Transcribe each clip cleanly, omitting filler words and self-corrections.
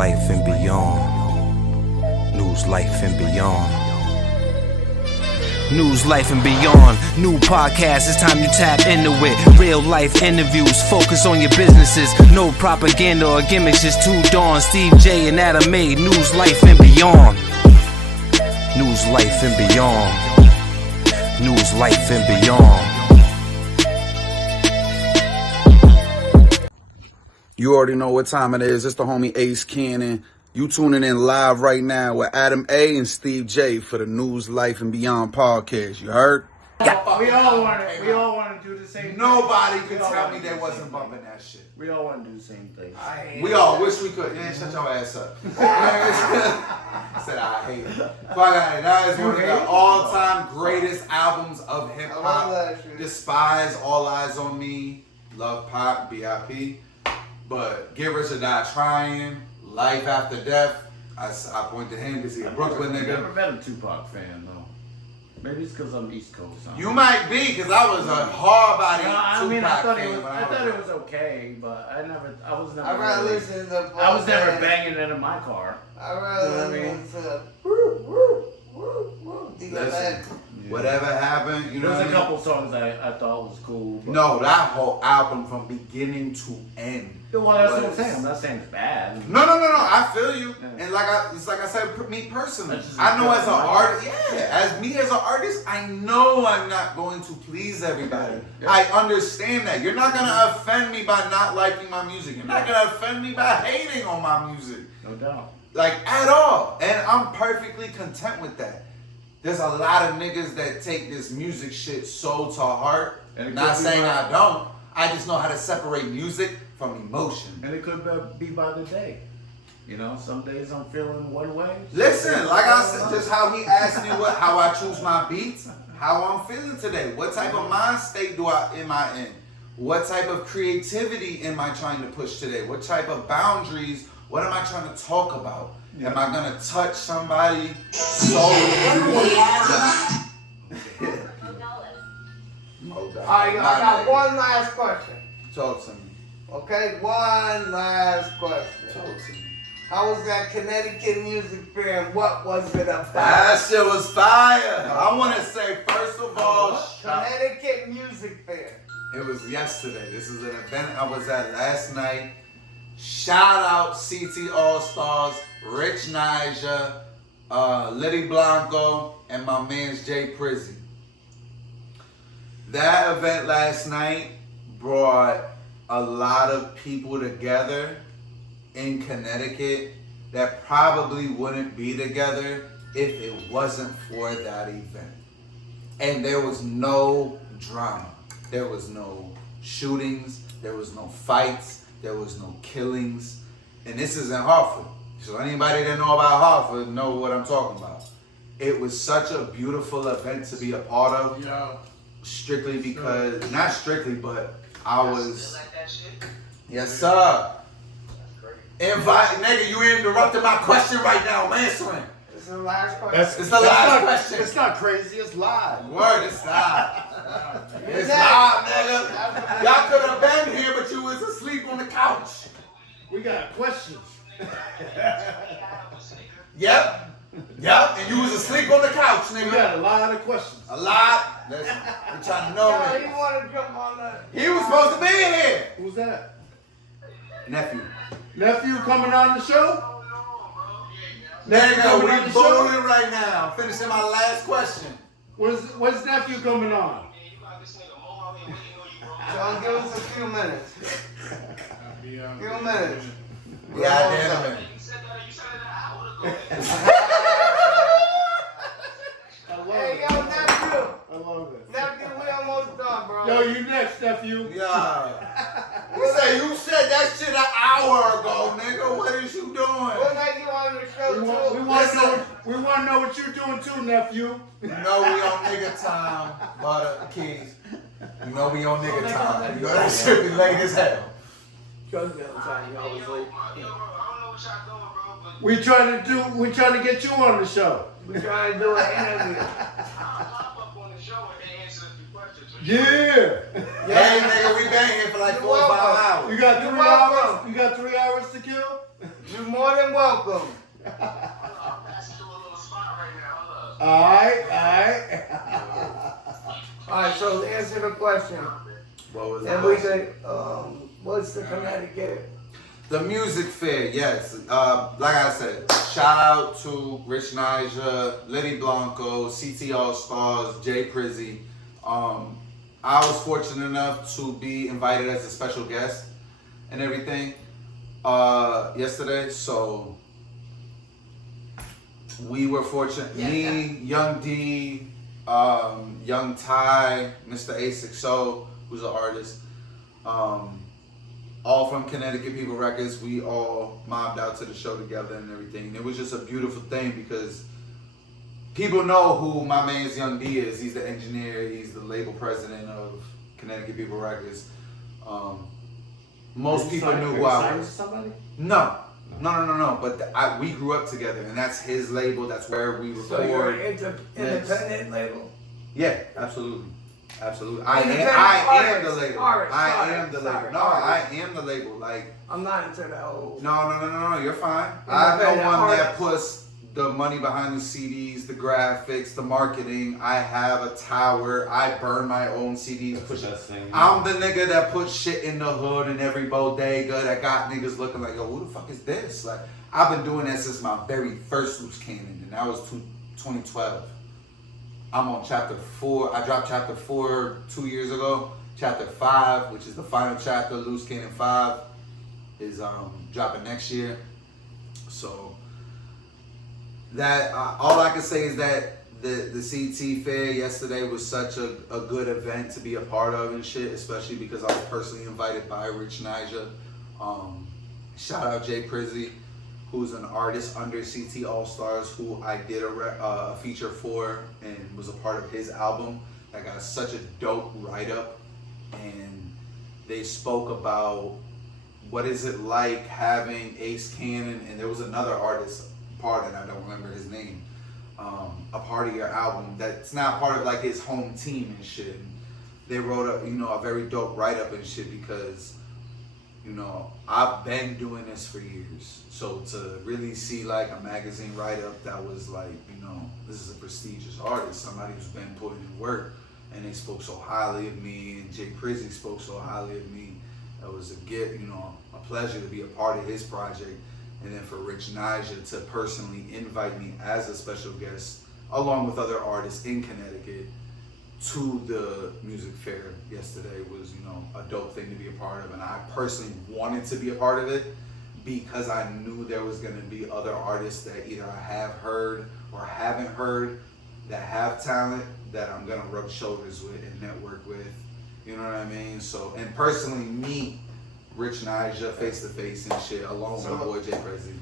life and beyond. News, life and beyond. News, life and beyond. New podcast, it's time you tap into it. Real life interviews, focus on your businesses. No propaganda or gimmicks, just two dawns. Steve J and Adam A. News, life and beyond. News, life and beyond. News, life and beyond. You already know what time it is. It's the homie Ace Kannon. You tuning in live right now with Adam A. and Steve J for the News, Life, and Beyond podcast. You heard? We all want to do the same Nobody thing. could tell me they wasn't bumping that shit. We all want to do the same thing. We all wish we could. Man, shut your ass up. I said I hate it. That is one of the all-time greatest albums of hip-hop. Despise, All Eyes on Me, Love Pop, B.I.P. But Get Rich or Die Trying, Life After Death. I point to him because he's a Brooklyn nigga. I've never been a Tupac fan though. Maybe it's because I'm East Coast. You might be because I was a hard-body Tupac I thought it was okay, but I was never. I'd rather listen to the. I was never banging it in my car. I'd rather listen to the. Listen, whatever happened, you know. There's a couple songs I thought was cool. But no, that whole album from beginning to end. Well, that's what I'm saying. I'm not saying it's bad. No. I feel you. Yeah. And it's like I said, me personally, Just I know as an artist, as an artist, I know I'm not going to please everybody. Yeah. I understand that. You're not gonna offend me by not liking my music. You're not gonna offend me by hating on my music. No doubt. Like at all. And I'm perfectly content with that. There's a lot of niggas that take this music shit so to heart. Not saying I don't. I just know how to separate music from emotion. And it could be by the day. You know, some days I'm feeling one way. Listen, like I said, just how he asked me how I choose my beats, how I'm feeling today. What type of mind state am I in? What type of creativity am I trying to push today? What type of boundaries? What am I trying to talk about? Am I gonna touch somebody so? I got one last question. Talk to me. Okay, one last question. Talk to me. How was that Connecticut music fair and what was it about? That shit was fire. I want to say, first of all, Connecticut music fair. it was yesterday. This is an event I was at last night. Shout out CT All-Stars, Rich Nija, Liddy Blanco, and my man's Jay Prizzy. That event last night brought a lot of people together in Connecticut that probably wouldn't be together if it wasn't for that event. And there was no drama. There was no shootings. There was no fights. There was no killings. And this is in Hartford. So anybody that know about Hartford know what I'm talking about. It was such a beautiful event to be a part of. Yeah. Strictly because, not strictly, but I was. Yes, sir. Nigga, you interrupted my question right now. I'm answering. This is the last question. It's the last question. It's not crazy. It's live. Word, it's live. It's live, nigga. Y'all could have been here, but you was asleep on the couch. We got questions. Yep. And you was asleep on the couch, We nigga. got a lot of questions. A lot. Listen, we trying to know Yo, me. he want to jump on that. He was supposed to be here. Who's that? Nephew. Nephew coming on the show? Nigga, we booing right now. I'm finishing my last question. When's nephew coming on? John, give us a few minutes. Few minutes. Yeah, damn it. Hey, yo, nephew. I love it. Nephew, we almost done, bro. Yo, you next, nephew. Yeah. You said that shit an hour ago, nigga. What is you doing? We'll make you on the show, We too. want to know what you're doing too, nephew. You know we on nigga time, butter keys. You know we on nigga time. You know that shit be late as hell. We trying to get you on the show. We're trying to do an interview. Yeah. Hey, nigga, we been here for like 4 or 5 hours. You got 3 hours? You got 3 hours to kill? You're more than welcome. Alright. Alright, so to answer the question. What was And the we question? could, what's the Connecticut? The music fair, yes. Like I said, shout out to Rich Nija, Liddy Blanco, CT All Stars, Jay Prizzy. I was fortunate enough to be invited as a special guest and everything yesterday. So we were fortunate. Me, Young D, Young Ty, Mr. A60, who's an artist. All from Connecticut People Records. We all mobbed out to the show together and everything. It was just a beautiful thing because people know who my man's Young D is. He's the engineer. He's the label president of Connecticut People Records. Most people knew who I was. Somebody? No. But we grew up together, and that's his label. That's where we record. So you're an independent label? Yeah, absolutely. I am the label. I am the label. No, I am the label. Like, I'm not into that whole. No. You're fine. I'm the one that puts the money behind the CDs, the graphics, the marketing. I have a tower. I burn my own CDs. I'm the nigga that puts shit in the hood in every bodega that got niggas looking like, yo, who the fuck is this? Like, I've been doing that since my very first Loose Cannon, and that was 2012. I'm on chapter 4. I dropped chapter 4 2 years ago. Chapter 5, which is the final chapter, Loose Cannon 5, is dropping next year. So that all I can say is that the CT fair yesterday was such a good event to be a part of and shit, especially because I was personally invited by Rich Nija. Shout out Jay Prizzy, who's an artist under CT All Stars, who I did a feature for and was a part of his album. That got such a dope write-up, and they spoke about what is it like having Ace Kannon, and there was another artist part, and I don't remember his name, a part of your album that's not part of like his home team and shit. And they wrote a very dope write-up and shit because I've been doing this for years. So to really see like a magazine write-up that was like, this is a prestigious artist, somebody who's been putting in work, and they spoke so highly of me, and Jay Prizzy spoke so highly of me. It was a gift, a pleasure to be a part of his project. And then for Rich Nija to personally invite me as a special guest, along with other artists in Connecticut, to the music fair yesterday was, a dope thing to be a part of. And I personally wanted to be a part of it because I knew there was going to be other artists that either I have heard or haven't heard that have talent that I'm going to rub shoulders with and network with. You know what I mean? So, and personally meet Rich Nija face to face and shit, along with my boy Jay Prizzy.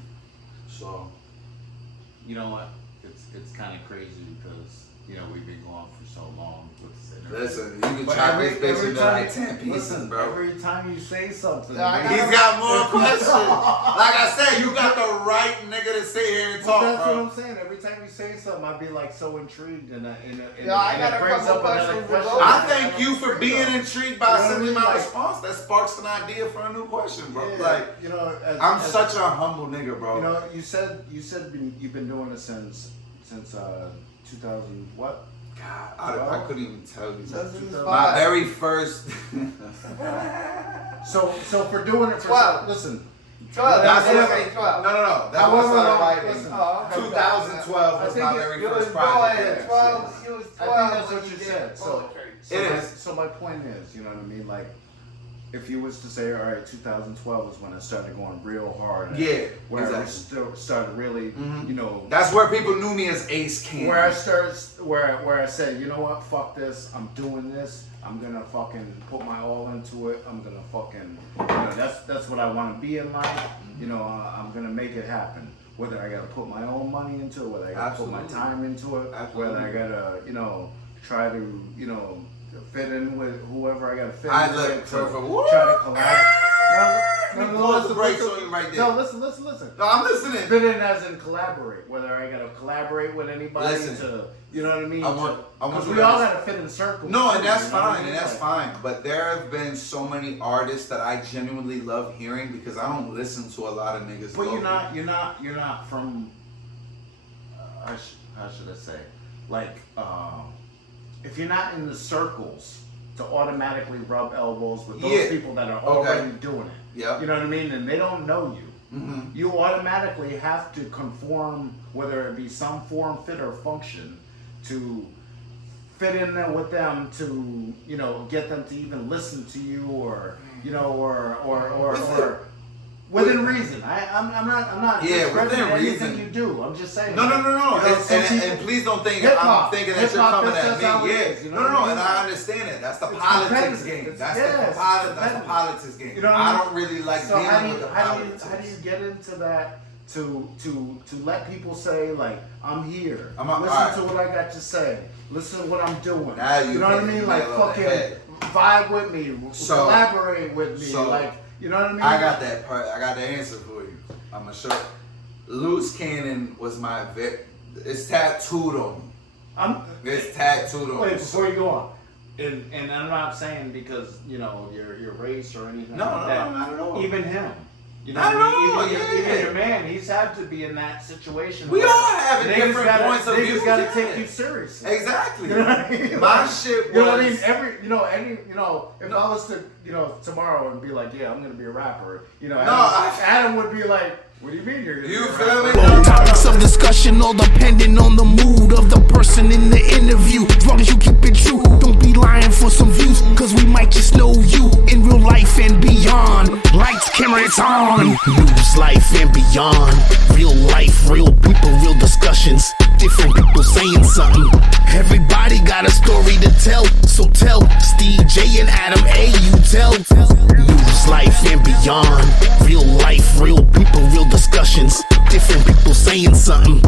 So, you know what? It's kind of crazy because we've been going for so long. Listen, you can chop this bitch into like 10 pieces, bro. Every time you say something, he's got more questions. Like I said, you got the right nigga to sit here and talk, that's bro. what I'm saying. Every time you say something, I'd be like so intrigued, and it got brings up another question. I thank you for being intrigued by sending my response. That sparks an idea for a new question, bro. Yeah, I'm such a humble nigga, bro. You said you've been doing it since 2000 what? God, I couldn't even tell you. 2005. My very first. So for doing it for 12. Listen. 12. That's That's what 12. No. That's what I started writing. Listen. 2012 was my very first project. 12. You was 12. I think that's what when you did said. poetry. So my point is, you know what I mean? Like, if you was to say, all right, 2012 is when I started going real hard. Yeah, where exactly. I still started really, That's where people knew me as Ace Kannon. Where I started, where I said, you know what, fuck this, I'm doing this. I'm gonna fucking put my all into it. I'm gonna fucking, that's what I want to be in life. I'm gonna make it happen. Whether I gotta put my own money into it, whether I gotta put my time into it, whether I gotta, try to, fit in with whoever I gotta fit in with, try to collab. me pause the brakes on you right there. No, listen. No, I'm listening. Fit in as in collaborate. Whether I gotta collaborate with anybody Listen, you know what I mean? I want Because you we to all understand. gotta fit in circles. No, and too, that's you know what I fine, mean? and that's Like, fine. But there have been so many artists that I genuinely love hearing because I don't listen to a lot of niggas. But locally. you're not from. How should I say? Like, if you're not in the circles to automatically rub elbows with those people that are already doing it. Yeah. You know what I mean? And they don't know you. Mm-hmm. You automatically have to conform, whether it be some form, fit, or function, to fit in there with them to, you know, get them to even listen to you, or you know, or within reason. I'm not discrediting anything you do. I'm just saying. No. You know, And please don't think I'm thinking that you're coming at me. Yeah. No. And I understand it. That's the politics game. That's the politics game. You know what I mean? don't really like So dealing with the politics. how do you get into that to let people say, like, I'm here. Listen to what I got to say. Listen to what I'm doing. Now you know what I mean? Like, fucking vibe with me. Collaborate with me. Like, you know what I mean? I got that part. I got the answer for you. I'm gonna show. Loose Cannon was my it's tattooed on me. It's tattooed on me. Wait, before you go on. And I'm not saying because, you know, your race or anything like that. No, not at all. Even him. You know Not what I at mean? all, Even your man, he's had to be in that situation. We where all have different points of view. Niggas gotta take you seriously. Exactly. You know what I mean? My shit was. You know what I mean? If I was to, you know, tomorrow and be like, yeah, I'm gonna be a rapper, you know, Adam would be like, what do you mean you're gonna be a feel me? rapper? Topics of discussion all depending on the mood of the person in the interview. As long as you keep it true, don't be lying for some views, cause we might just know you in real life and beyond. Lights, camera, it's on. News, life, and beyond. Real life, real people, real discussions. Different people saying something. Everybody got a story to tell, so tell Steve J and Adam A. You tell. News, life, and beyond. Real life, real people, real discussions. Different people saying something.